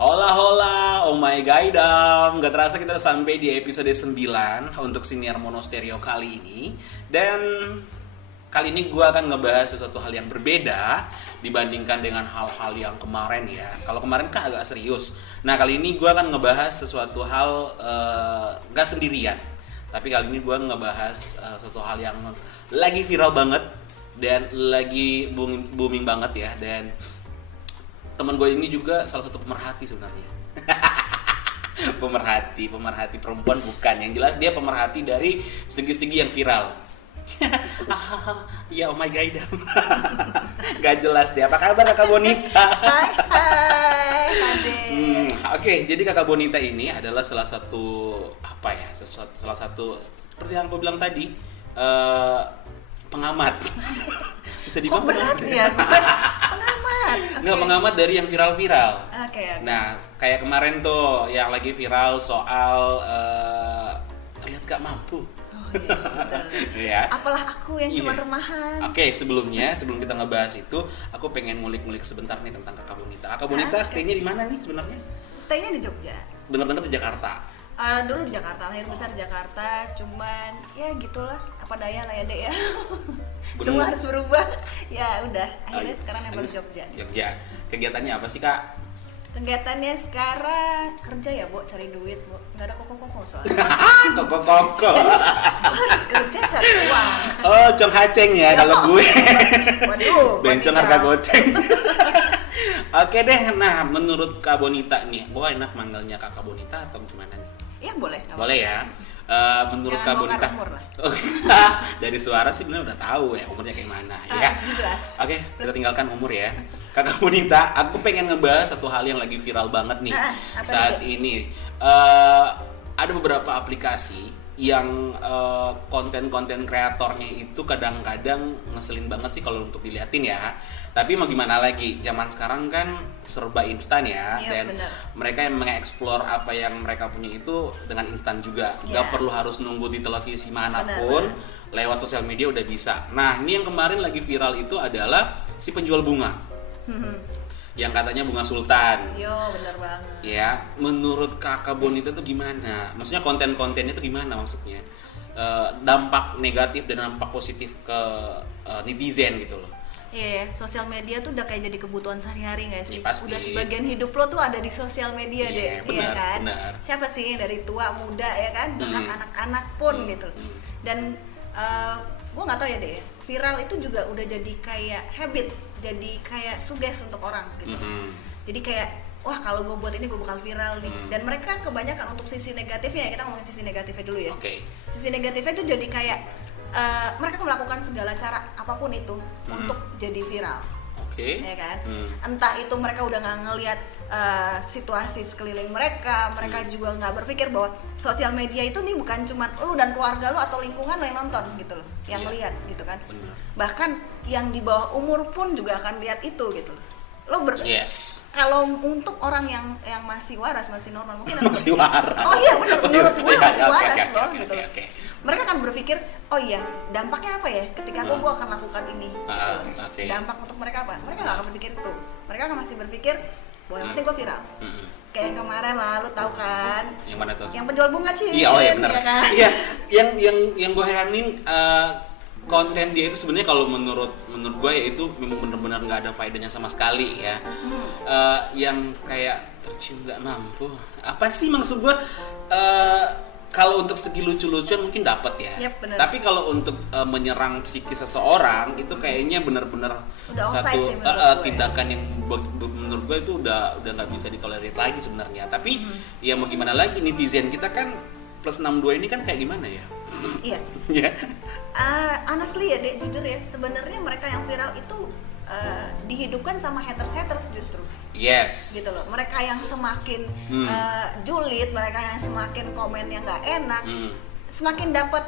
Hola hola, oh my gaidam. Gak terasa kita udah sampai di episode 9 untuk Siniar Monostereo kali ini. Dan kali ini gue akan ngebahas sesuatu hal yang berbeda dibandingkan dengan hal-hal yang kemarin ya. Kalau kemarin kan agak serius. Nah kali ini gue akan ngebahas sesuatu hal gak sendirian. Tapi kali ini gue ngebahas sesuatu hal yang lagi viral banget dan lagi booming banget ya. Dan teman gue ini juga salah satu pemerhati sebenarnya. pemerhati perempuan bukan, yang jelas dia pemerhati dari segi-segi yang viral. Ya oh my god. Gak jelas dia. Apa kabar Kakak Bonita? Hai Ade. Oke, jadi Kakak Bonita ini adalah salah satu seperti yang aku bilang tadi, pengamat. Bisa dibilang berat ya? Pengamat. Nggak, pengamat dari yang viral-viral. Oke. Nah, kayak kemarin tuh yang lagi viral soal terlihat gak mampu. Oh iya, betul. Ya. Apalah aku yang cuma Iya. rumahan. Oke, sebelum kita ngebahas itu, aku pengen ngulik-ngulik sebentar nih tentang Kakak Bonita. Kakak Bonita stay-nya di mana nih sebenarnya? Stay-nya di Jogja. Dengar-dengar di Jakarta. Dulu di Jakarta, lahir besar di Jakarta, cuman ya gitulah, apa daya lah ya Dek ya. Semua harus berubah. Ya udah, akhirnya sekarang nempel di Jogja. Jogja. Kegiatannya apa sih, Kak? Kegiatannya sekarang kerja ya, Bu, cari duit, Bu. Enggak ada koko-koko soalnya. Koko. Harus kerja cari uang. Oh, Cong Haceng ya kalau gue. Waduh, Bencong harga goceng. Oke deh, nah menurut Kak Bonita nih, gue enak manggilnya Kakak Bonita atau gimana nih? Iya boleh. Boleh ya. Menurut Jangan Kak Bonita, umur lah. dari suara sih benar udah tahu ya umurnya kayak mana ya. 17. Oke, kita tinggalkan umur ya. Kakak Bonita, aku pengen ngebahas satu hal yang lagi viral banget nih Apa saat itu? ini. Ada beberapa aplikasi yang konten-konten kreatornya itu kadang-kadang ngeselin banget sih kalau untuk diliatin ya. Tapi mau gimana lagi, zaman sekarang kan serba instan ya. Iya, Dan bener. mereka yang mengeksplor apa yang mereka punya itu dengan instan juga. Iya. Gak perlu harus nunggu di televisi manapun, lewat sosial media udah bisa. Nah ini yang kemarin lagi viral itu adalah si penjual bunga yang katanya bunga sultan. Yo, bener banget. Ya, menurut Kakak Bonita itu gimana? Maksudnya konten-kontennya itu gimana maksudnya? Dampak negatif dan dampak positif ke netizen gitu loh. Iya, sosial media tuh udah kayak jadi kebutuhan sehari-hari nggak sih? Iya, pasti. Udah sebagian hidup lo tuh ada di sosial media Iya, deh, benar, iya kan? benar. Siapa sih yang dari tua, muda ya kan, bahkan anak-anak pun gitu. Dan gue nggak tahu ya deh, viral itu juga udah jadi kayak habit, jadi kayak suges untuk orang gitu. Jadi kayak wah kalau gue buat ini gue bakal viral nih. Dan mereka kebanyakan untuk sisi negatifnya ya, kita ngomongin sisi negatifnya dulu ya. Oke. Sisi negatifnya itu jadi kayak mereka melakukan segala cara apapun itu untuk jadi viral, Oke. ya kan? Entah itu mereka udah nggak ngelihat situasi sekeliling mereka juga nggak berpikir bahwa sosial media itu nih bukan cuma lu dan keluarga lu atau lingkungan lu yang nonton gitu loh, yang Iya. lihat gitu kan? Benar. Bahkan yang di bawah umur pun juga akan lihat itu gitu loh. Yes. Kalau untuk orang yang masih waras, masih normal mungkin akan Masih berpikir, waras. oh iya benar, menurut gue Iya, masih oke, waras oke, loh oke, gitu loh. oke. Mereka akan berpikir, oh iya dampaknya apa ya ketika gue akan lakukan ini gitu. Oke. Dampak untuk mereka apa? Mereka nggak akan berpikir itu. Mereka akan masih berpikir bahwa yang penting gue viral. Kayak yang kemarin lah, lu tahu kan? Yang mana tuh? Yang penjual bunga Cin, Iya, oh iya benar. ya kan? Iya, yang gue heranin konten dia itu sebenarnya kalau menurut gue ya itu memang benar-benar nggak ada faedahnya sama sekali ya. Yang kayak tercium nggak mampu. Apa sih maksud gue? Kalau untuk segi lucu-lucuan mungkin dapat ya. Yap, benar. Tapi kalau untuk menyerang psikis seseorang itu kayaknya benar-benar Udah offside satu sih menurut gue. tindakan yang menurut gue itu udah nggak bisa ditolerir lagi sebenarnya. Tapi ya mau gimana lagi, netizen kita kan plus 62 ini kan kayak gimana ya? Iya. Ya. Honestly ya Dek, jujur ya, sebenarnya mereka yang viral itu dihidupkan sama haters justru. Yes. Gitu loh, mereka yang semakin julid, mereka yang semakin komen yang nggak enak, semakin dapat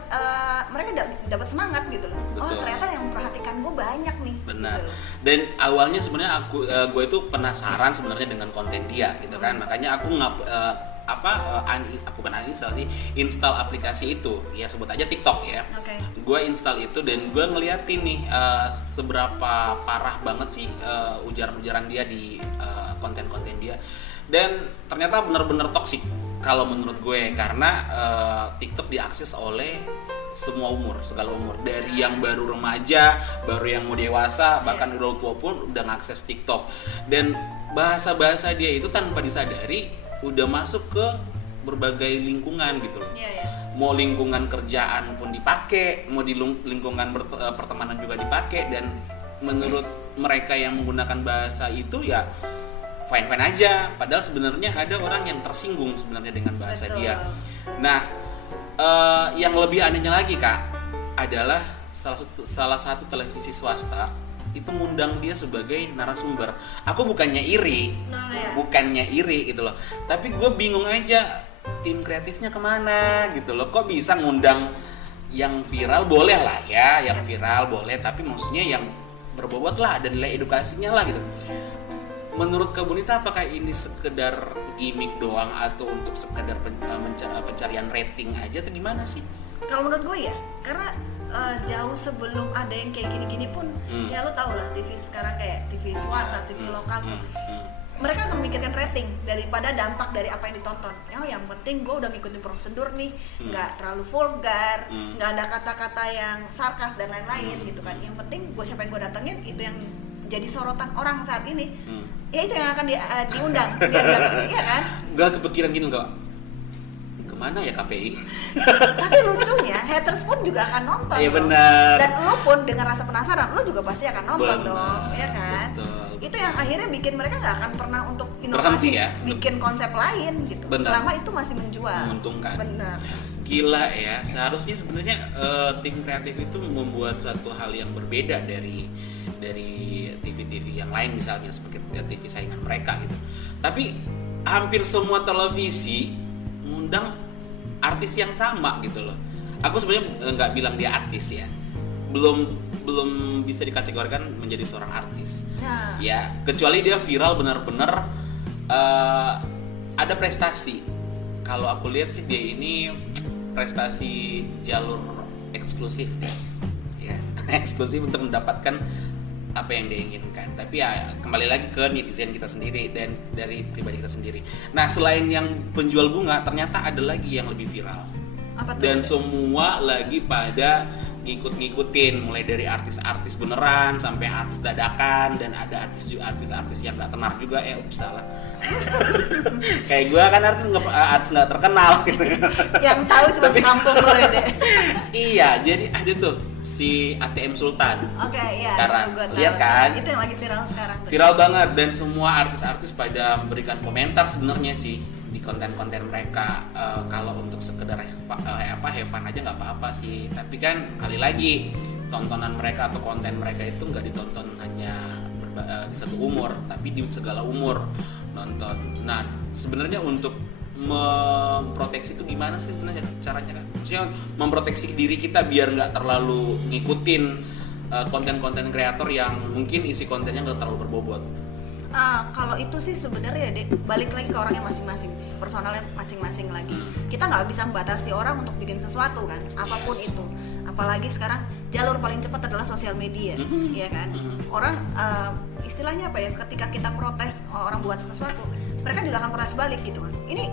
mereka dapat semangat gitu loh. Oh Betul. ternyata yang memperhatikan gue banyak nih. Benar. Gitu loh. Dan awalnya sebenarnya gue itu penasaran sebenarnya dengan konten dia gitu kan. Makanya aku bukan uninstall sih, install aplikasi itu, ya sebut aja TikTok ya. Oke. Gue install itu dan gue ngeliatin nih seberapa parah banget sih ujaran-ujaran dia di konten-konten dia. Dan ternyata benar-benar toksik kalau menurut gue, karena TikTok diakses oleh semua umur, segala umur, dari yang baru remaja, baru yang mau dewasa, bahkan udah tua pun udah ngakses TikTok. Dan bahasa-bahasa dia itu tanpa disadari udah masuk ke berbagai lingkungan gitu loh. Mau lingkungan kerjaan pun dipakai, mau di lingkungan pertemanan juga dipakai, dan menurut mereka yang menggunakan bahasa itu ya fine-fine aja, padahal sebenarnya ada orang yang tersinggung sebenarnya dengan bahasa dia. Nah, yang lebih anehnya lagi Kak, adalah salah satu televisi swasta itu ngundang dia sebagai narasumber. Aku bukannya iri gitu loh, tapi gue bingung aja tim kreatifnya kemana gitu loh. Kok bisa ngundang yang viral, boleh lah ya, yang viral boleh, tapi maksudnya yang berbobot lah, dan nilai edukasinya lah gitu. Menurut Kak Bonita, apakah ini sekedar gimmick doang atau untuk sekedar pencarian rating aja atau gimana sih? Kalau menurut gue ya, karena jauh sebelum ada yang kayak gini-gini pun, ya lo tau lah TV sekarang kayak TV swasta, TV lokal pun, mereka akan memikirkan rating daripada dampak dari apa yang ditonton. Yang penting gue udah ngikutin prosedur nih, nggak terlalu vulgar, nggak ada kata-kata yang sarkas dan lain-lain gitu kan. Yang penting gue siapa yang gue datengin itu yang jadi sorotan orang saat ini, ya itu yang akan diundang, dianggap, iya kan? Gak kepikiran gini kok, kemana ya KPI? Tapi lucunya haters pun juga akan nonton. Iya benar. Dan lo pun dengan rasa penasaran, lo juga pasti akan nonton dong, ya kan? Betul. Itu yang akhirnya bikin mereka nggak akan pernah untuk inovasi, berhenti ya? Bikin konsep lain gitu. Benar. Selama itu masih menjual. Menguntungkan. Benar. Gila ya, seharusnya sebenarnya tim kreatif itu membuat satu hal yang berbeda dari TV-TV yang lain, misalnya seperti TV saingan mereka gitu. Tapi hampir semua televisi ngundang artis yang sama gitu loh. Aku sebenarnya nggak bilang dia artis ya, belum bisa dikategorikan menjadi seorang artis. Ya, kecuali dia viral benar-benar ada prestasi. Kalau aku lihat sih dia ini prestasi jalur eksklusif ya eksklusif untuk mendapatkan apa yang dia inginkan. Tapi ya kembali lagi ke netizen kita sendiri dan dari pribadi kita sendiri. Nah, selain yang penjual bunga, ternyata ada lagi yang lebih viral. Apa tuh? Dan semua lagi pada ngikut-ngikutin, mulai dari artis-artis beneran sampai artis dadakan, dan ada artis yang nggak tenar juga, salah. Kayak gue kan artis nggak terkenal gitu. Yang tahu cuma sekampung lo ya deh. Iya, jadi ada tuh si ATM Sultan. Oke, iya. Sekarang lihat kan? Itu yang lagi viral sekarang. Viral banget, dan semua artis-artis pada memberikan komentar sebenarnya sih di konten-konten mereka. Kalau untuk sekedar have fun aja nggak apa-apa sih, tapi kan kali lagi tontonan mereka atau konten mereka itu nggak ditonton hanya di satu umur, tapi di segala umur nonton. Nah, sebenarnya untuk memproteksi itu gimana sih sebenarnya caranya kan? Maksudnya memproteksi diri kita biar nggak terlalu ngikutin konten-konten kreator yang mungkin isi kontennya nggak terlalu berbobot. Kalau itu sih sebenarnya deh, balik lagi ke orangnya masing-masing sih, personalnya masing-masing lagi. Kita nggak bisa membatasi orang untuk bikin sesuatu kan, apapun itu. Apalagi sekarang jalur paling cepat adalah sosial media, ya kan. Orang istilahnya apa ya? Ketika kita protes orang buat sesuatu, mereka juga akan protes balik gitu kan. Ini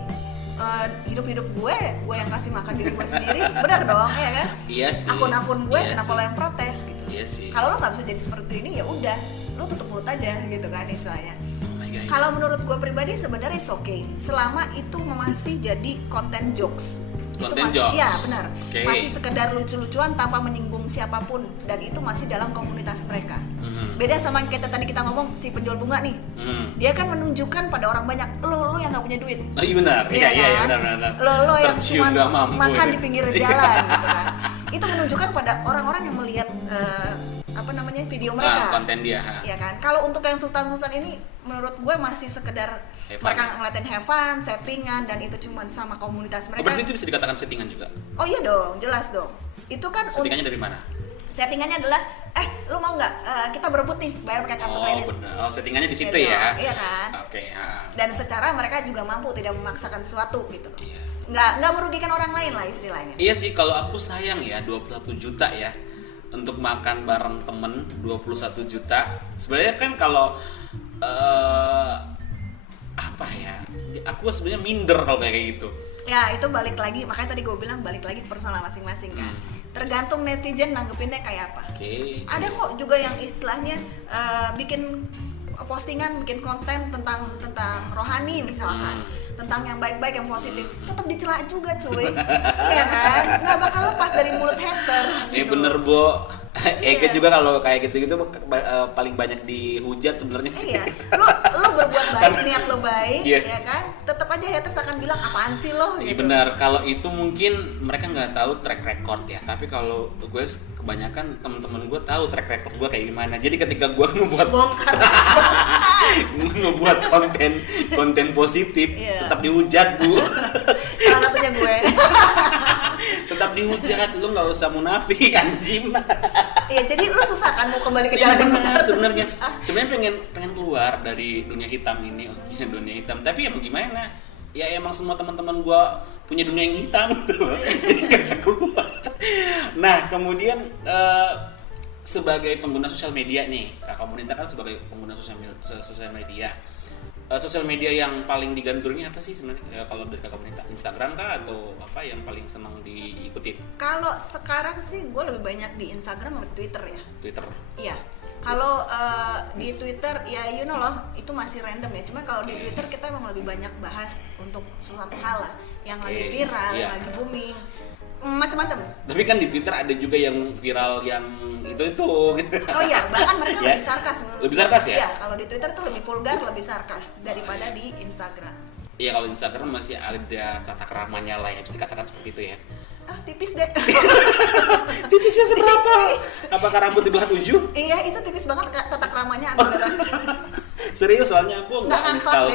hidup-hidup gue yang kasih makan diri gue sendiri, benar dong, ya kan? Iya sih. Akun-akun gue, Iya kenapa sih. lo yang protes gitu? Iya sih. Kalau lo nggak bisa jadi seperti ini, ya udah, lo tutup mulut aja gitu kan istilahnya. Oh my God. Kalau menurut gue pribadi sebenarnya it's okay, selama itu masih jadi konten jokes. Konten jokes. Iya benar. Okay. Masih sekedar lucu-lucuan tanpa menyinggung siapapun, dan itu masih dalam komunitas mereka. Beda sama yang kayak tadi kita ngomong si penjual bunga nih. Dia kan menunjukkan pada orang banyak, lo yang nggak punya duit. Oh iya benar. Iya benar. Lo yang Tercium cuma nggak mampu makan ya. di pinggir jalan gitu kan. Itu menunjukkan pada orang-orang yang melihat video mereka. Konten dia. Iya kan. Kalau untuk yang sultan-sultan ini menurut gue masih sekedar mereka ngeliatin have fun, settingan, dan itu cuma sama komunitas mereka. Berarti itu bisa dikatakan settingan juga? Oh iya dong, jelas dong. Itu kan Settingannya dari mana? settingannya adalah lu mau nggak kita berebut nih bayar pakai kartu kredit. Oh benar. Oh settingannya di situ Gitu. ya? Iya kan. Oke. Dan secara mereka juga mampu, tidak memaksakan sesuatu gitu. Iya. Nggak merugikan orang lain lah istilahnya. Iya sih, kalau aku sayang ya 21 juta ya untuk makan bareng temen 21 juta. Sebenarnya kan kalau apa ya, aku sebenarnya minder kalau kayak gitu. Ya itu balik lagi, makanya tadi gue bilang balik lagi ke personal masing-masing kan. Tergantung netizen nanggepinnya kayak apa. Ada kok juga yang istilahnya bikin postingan, bikin konten tentang rohani misalkan, tentang yang baik-baik, yang positif, tetap dicela juga cuy. Iya kan, nggak bakal lepas dari mulut haters. Iya bener Bo. Eke juga kalau kayak gitu-gitu paling banyak dihujat sebenarnya sih. Iya, lo berbuat baik, niat lo baik, ya kan, tetap aja haters akan bilang apaan sih lo gitu. Iya benar, kalau itu mungkin mereka nggak tahu track record ya, tapi kalau gue kebanyakan teman-teman gue tahu track record gue kayak gimana. Jadi ketika gue ngebuat konten positif, tetap dihujat Bu. Salah satunya gue. Tetap dihujat, lu nggak usah munafik anjing. Iya, jadi lu susah kan mau kembali ke jalan yang benar sebenarnya. Sebenarnya pengen keluar dari dunia hitam ini, dunia hitam. Tapi ya bagaimana? Ya emang semua teman-teman gua punya dunia yang hitam gitu loh. Jadi nggak bisa keluar. Nah, kemudian sebagai pengguna sosial media nih, Kakak Monita kan sebagai pengguna sosial media. Sosial media yang paling digandrungi apa sih sebenarnya kalau dari Kakak Monita? Instagram kah atau apa yang paling senang diikutin? Kalau sekarang sih gue lebih banyak di Instagram atau Twitter ya. Twitter. Iya. Kalau di Twitter ya you know loh, itu masih random ya. Cuma kalau di Twitter kita emang lebih banyak bahas untuk sesuatu hal lah yang lagi viral, yang lagi booming. Macam-macam. Tapi kan di Twitter ada juga yang viral yang itu gitu. Oh iya, bahkan mereka lebih sarkas. Lebih sarkas ya? Iya, kalau di Twitter tuh lebih vulgar, lebih sarkas daripada di Instagram. Iya, kalau Instagram masih ada tata keramanya lah ya, bisa dikatakan seperti itu ya. Tipis deh. Tipisnya seberapa? Apakah rambut di belah 7? Iya, itu tipis banget tata keramanya. Serius, soalnya aku nggak install.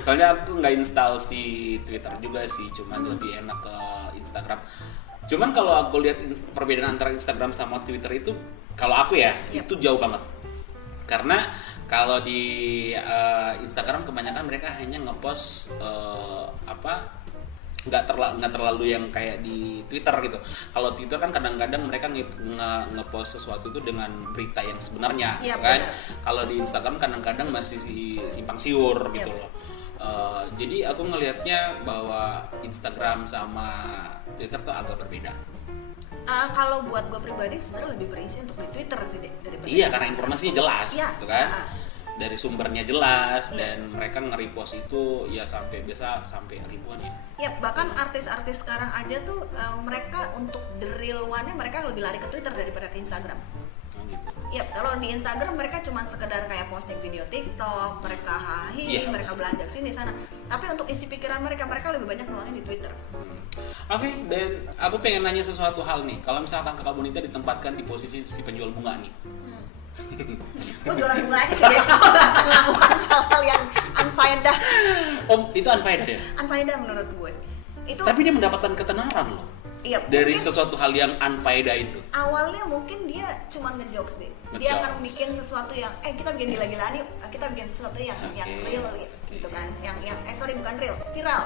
Soalnya aku nggak install si Twitter juga sih, cuman lebih enak ke Instagram. Cuman kalau aku lihat perbedaan antara Instagram sama Twitter itu, kalau aku ya, itu jauh banget. Karena kalau di Instagram kebanyakan mereka hanya ngepost nggak terlalu yang kayak di Twitter gitu. Kalau Twitter kan kadang-kadang mereka ngepost sesuatu itu dengan berita yang sebenarnya, kan? Kalau di Instagram kadang-kadang masih simpang siur gitu loh. Jadi aku ngelihatnya bahwa Instagram sama Twitter tuh agak berbeda. Kalau buat gue pribadi sebenarnya lebih berisi untuk di Twitter sih daripada. Iya, karena informasinya jelas, gitu kan? Dari sumbernya jelas dan mereka nge-repost itu ya sampai ribuan ya. Ya, bahkan artis-artis sekarang aja tuh mereka untuk the real one-nya mereka lebih lari ke Twitter daripada ke Instagram. Gitu. Ya, kalau di Instagram mereka cuma sekedar kayak posting video TikTok, mereka mereka belanja sini sana. Tapi untuk isi pikiran mereka lebih banyak nuangin di Twitter. Oke, dan aku pengen nanya sesuatu hal nih. Kalau misalkan Kakak Monita ditempatkan di posisi si penjual bunga nih. Gue jualan bunga aja sih deh. Akan melakukan hal-hal yang unfaedah. Itu unfaedah ya? Unfaedah menurut gue. Tapi dia mendapatkan ketenaran loh. Iya, dari sesuatu hal yang unfaedah itu. Awalnya mungkin dia cuma ngejokes deh. Dia akan bikin sesuatu yang kita bikin gila-gilaan yuk, kita bikin sesuatu yang real gitu kan. Bukan real, viral.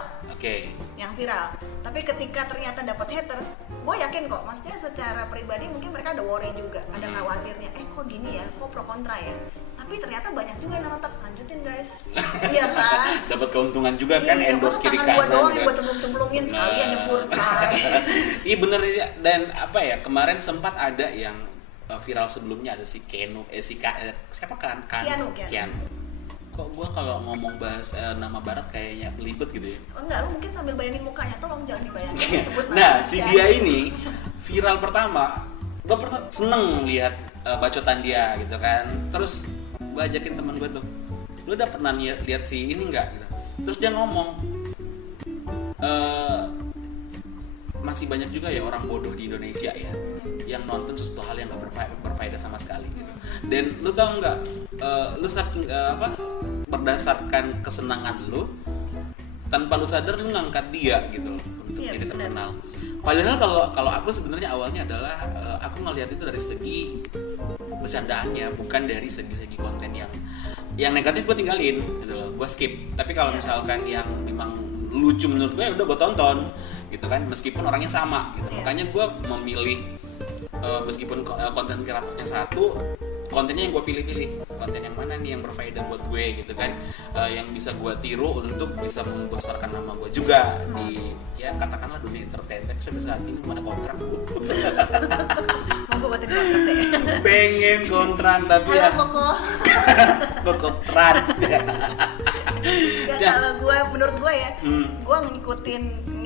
Yang viral. Tapi ketika ternyata dapat haters, gue yakin kok, maksudnya secara pribadi mungkin mereka ada worry juga, ada khawatirnya, kok gini ya, kok pro kontra ya. Tapi ternyata banyak juga yang nonton, lanjutin guys. Iya kan? Dapat keuntungan juga kan, endorse kiri kanan. Gue doang yang gue cemplung-cemplungin sekalian nyebur say. Iya bener ya, dan kemarin sempat ada yang viral sebelumnya, ada si Keanu, siapa kan? Keanu. Kok gue kalau ngomong bahasa nama barat kayaknya belibet gitu ya? Enggak, lu mungkin sambil bayangin mukanya, tolong jangan dibayangin. Nah, si dia ini viral pertama, gue pernah seneng lihat bacotan dia gitu kan. Terus gue ajakin temen gue tuh, lu udah pernah lihat si ini nggak? Gitu. Terus dia ngomong, masih banyak juga ya orang bodoh di Indonesia ya yang nonton sesuatu hal yang gak berfaedah sama sekali gitu. Dan lu tau nggak, lu berdasarkan kesenangan lu tanpa lu sadar lu ngangkat dia gitu loh untuk jadi terkenal. Padahal kalau aku sebenarnya awalnya adalah aku ngelihat itu dari segi bercandaannya, bukan dari segi konten yang negatif gue tinggalin gitu loh, gue skip. Tapi kalau misalkan yang memang lucu menurut gue ya udah gue tonton gitu kan, meskipun orangnya sama gitu. Makanya gue memilih meskipun konten kreatornya satu, kontennya yang gue pilih-pilih, konten yang mana nih yang berfaedah buat gue gitu kan, yang bisa gue tiru untuk bisa membesarkan nama gue juga di ya katakanlah dunia entertain. Tapi sampai saat ini mana kontrak gue. Mau gue buatin kontrak deh. Pengen kontrak tapi Halo ya Koko. pokok trans ya. Kalau gue, menurut gue ya, gue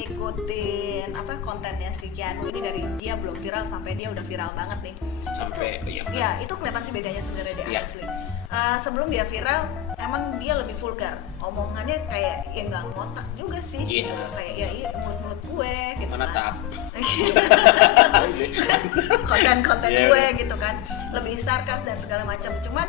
ngikutin apa kontennya si Keanu ini dari dia belum viral sampai dia udah viral banget nih. Sampai Ya itu kelihatan sih bedanya sebenarnya deh, Iya. asli. Sebelum dia viral, emang dia lebih vulgar. Omongannya kayak ya nggak ngotak juga sih. Iya. Kayak ya iya mulut gue gitu Mana kan. tak? Konten-konten Iya, gue udah. gitu kan, lebih sarkas dan segala macam. Cuman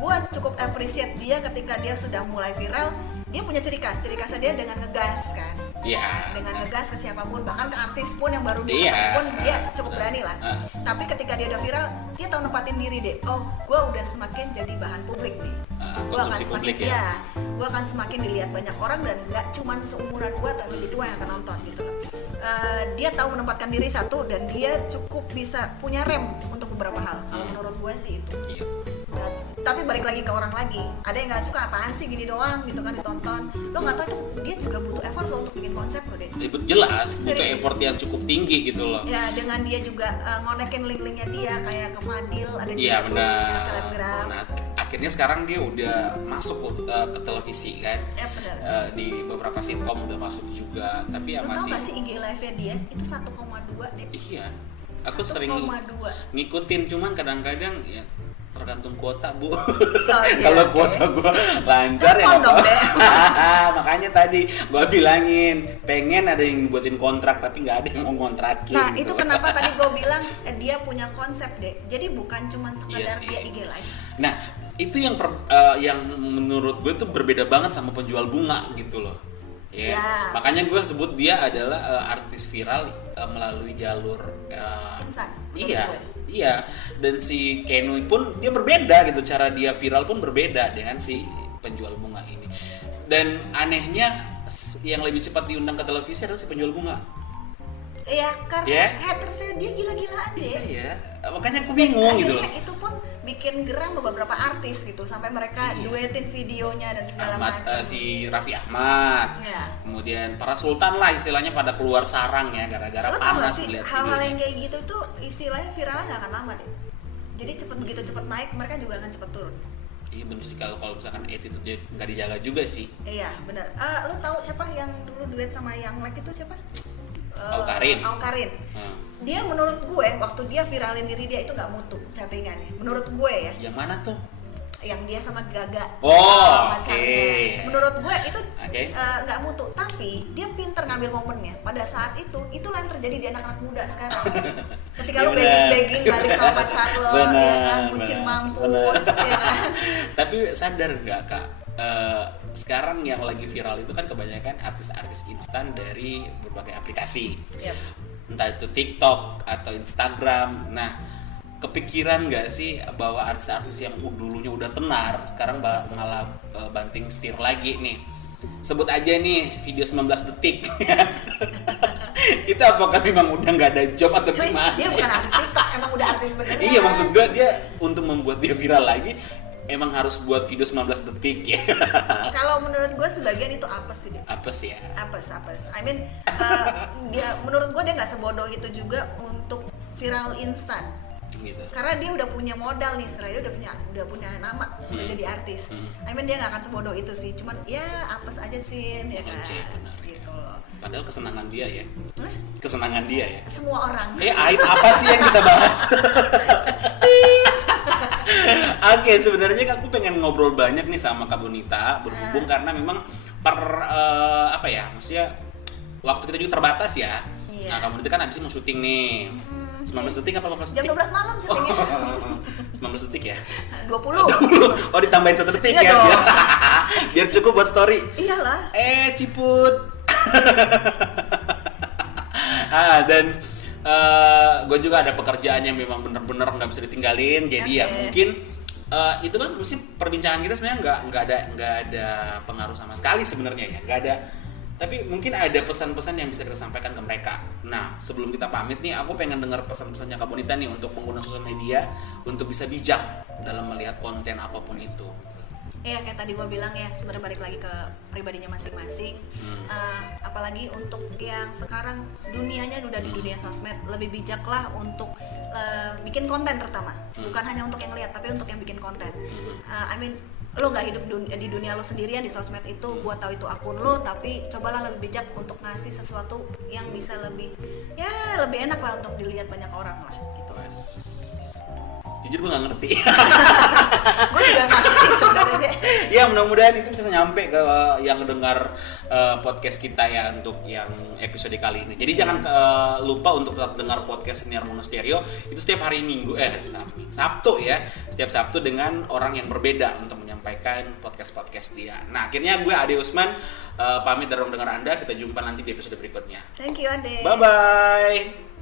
gue cukup appreciate dia ketika dia sudah mulai viral. Dia punya ciri khasnya dia dengan ngegas kan. Iya. Dengan ngegas ke siapapun, bahkan ke artis pun yang baru Iya. pun dia cukup berani lah. Tapi ketika dia udah viral, dia tahu nempatin diri deh. Oh, gue udah semakin jadi bahan publik nih. Gue akan Konsumsi semakin publik ya. gue akan semakin dilihat banyak orang dan gak cuman seumuran gue atau lebih tua yang akan nonton gitu loh. Dia tahu menempatkan diri satu dan dia cukup bisa punya rem untuk beberapa hal. Kalau menurut gue sih itu. Iya. Tapi balik lagi ke orang lagi, ada yang nggak suka apaan sih gini doang gitu kan ditonton. Lo nggak tahu itu dia juga butuh effort lo untuk bikin konsep lo deh. Jelas butuh Serius. effort yang cukup tinggi gitu loh. Ya dengan dia juga ngonekin link-linknya dia kayak ke Fadil, ada juga Iya tuh benar. yang selebgram. Nah, akhirnya sekarang dia udah masuk ke televisi kan. Ya benar. Di beberapa sitcom udah masuk juga, tapi ya Lo tau masih. gak sih IG live-nya dia itu 1,2 deh. Iya. Aku sering 1,2. ngikutin, cuman kadang-kadang ya tergantung kuota bu. Oh, iya, Kalau oke. kuota gue lancar ya Telepon nggak dong, apa-apa. Makanya tadi gue bilangin pengen ada yang buatin kontrak tapi nggak ada yang mau kontrakin. Nah gitu. itu kenapa tadi gue bilang dia punya konsep deh. Jadi bukan cuma Iya sekedar sih. dia IG live. Nah itu yang menurut gue tuh berbeda banget sama penjual bunga gitu loh. Ya. Ya. Makanya gue sebut dia adalah artis viral melalui jalur Instan, iya, menurut iya. Dan si Keanu pun dia berbeda gitu, cara dia viral pun berbeda dengan si penjual bunga ini. Dan anehnya yang lebih cepat diundang ke televisi adalah si penjual bunga. Iya, karena Ya. hatersnya dia gila-gilaan deh. Iya, makanya aku bingung gitu loh. Akhirnya itu pun bikin geram beberapa artis gitu sampai mereka Iya. duetin videonya dan segala Ahmad, macam. si Raffi Ahmad, Iya. kemudian para sultan lah istilahnya pada keluar sarang ya gara-gara Lo tau gak panas sih melihat hal-hal videonya. yang kayak gitu tuh istilahnya viralnya gak akan lama deh. Jadi begitu cepet naik mereka juga akan cepet turun. Iya bener sih, kalau misalkan attitude nggak dijaga juga sih. Iya benar. Lo tahu siapa yang dulu duet sama Yang Lek itu siapa? Awkarin. Awkarin. Dia menurut gue waktu dia viralin diri dia itu nggak mutu settingannya. Menurut gue ya, Yang mana tuh? yang dia sama Gaga Oh, pacarnya. oke. Menurut gue itu Oke. nggak mutu, tapi dia pinter ngambil momennya. Pada saat itulah yang terjadi di anak-anak muda sekarang. Ketika Iya, lo bener. begging balik sama pacar lo, Bener, ya kan, bucin bener, mampus, ya kan. Tapi sadar nggak kak? Sekarang yang lagi viral itu kan kebanyakan artis-artis instan dari berbagai aplikasi. Yep. Entah itu TikTok atau Instagram. Nah, kepikiran nggak sih bahwa artis-artis yang dulunya udah tenar sekarang malah banting setir lagi nih? Sebut aja nih video 19 detik. Itu apakah memang udah nggak ada job atau Cuy, gimana? dia bukan artis TikTok, emang udah artis beneran. Iya, maksud gue dia untuk membuat dia viral lagi emang harus buat video 19 detik ya. Kalau menurut gue sebagian itu apes sih dia. Apa sih ya? Apes. I mean, dia menurut gue dia nggak sebodoh itu juga untuk viral instan. Gitu. Karena dia udah punya modal nih, setelah dia udah punya nama, udah jadi artis. I mean dia nggak akan sebodoh itu sih, cuman ya apes aja sih, ya kan. Benar. Gitu loh. Padahal kesenangan dia ya. Hah? Kesenangan dia ya. Semua orang. Aib apa sih yang kita bahas? Oke, sebenarnya aku pengen ngobrol banyak nih sama Kak Bonita berhubung karena memang apa ya, maksudnya waktu kita juga terbatas ya. Iya. Nah, Kak Bonita kan abis mau syuting nih. 19 detik apa 18 Jam detik? 12 malam syutingnya. 19 detik ya? 20. Oh, ditambahin 1 detik Iya ya? dong. Biar cukup buat story. Iyalah. Ciput. Dan gue juga ada pekerjaan yang memang bener-bener nggak bisa ditinggalin. Jadi ya Oke. mungkin itu kan mesti perbincangan kita sebenarnya nggak ada pengaruh sama sekali sebenarnya ya. Nggak ada Tapi mungkin ada pesan-pesan yang bisa kita sampaikan ke mereka. Nah, sebelum kita pamit nih, aku pengen dengar pesan-pesannya Kak Bonita nih untuk pengguna sosial media untuk bisa bijak dalam melihat konten apapun itu. Iya, kayak tadi gue bilang ya, sebenarnya balik lagi ke pribadinya masing-masing. Apalagi untuk yang sekarang dunianya udah di dunia sosmed, lebih bijaklah untuk bikin konten terutama. Bukan hanya untuk yang lihat, tapi untuk yang bikin konten. Lo nggak hidup di dunia lo sendirian di sosmed itu, buat tahu itu akun lo, tapi cobalah lebih bijak untuk ngasih sesuatu yang bisa lebih enak lah untuk dilihat banyak orang lah gitu. Jujur gue nggak ngerti. Gue juga nggak ngerti sebenarnya deh. Ya mudah-mudahan itu bisa nyampe ke yang dengar podcast kita ya untuk yang episode kali ini. Jadi jangan lupa untuk tetap dengar podcast Siniar Monostereo itu setiap hari Sabtu ya, setiap Sabtu dengan orang yang berbeda untuk menyampaikan podcast dia. Nah akhirnya gue Ade Usman pamit dari ruang dengar Anda. Kita jumpa nanti di episode berikutnya. Thank you Ade. Bye bye.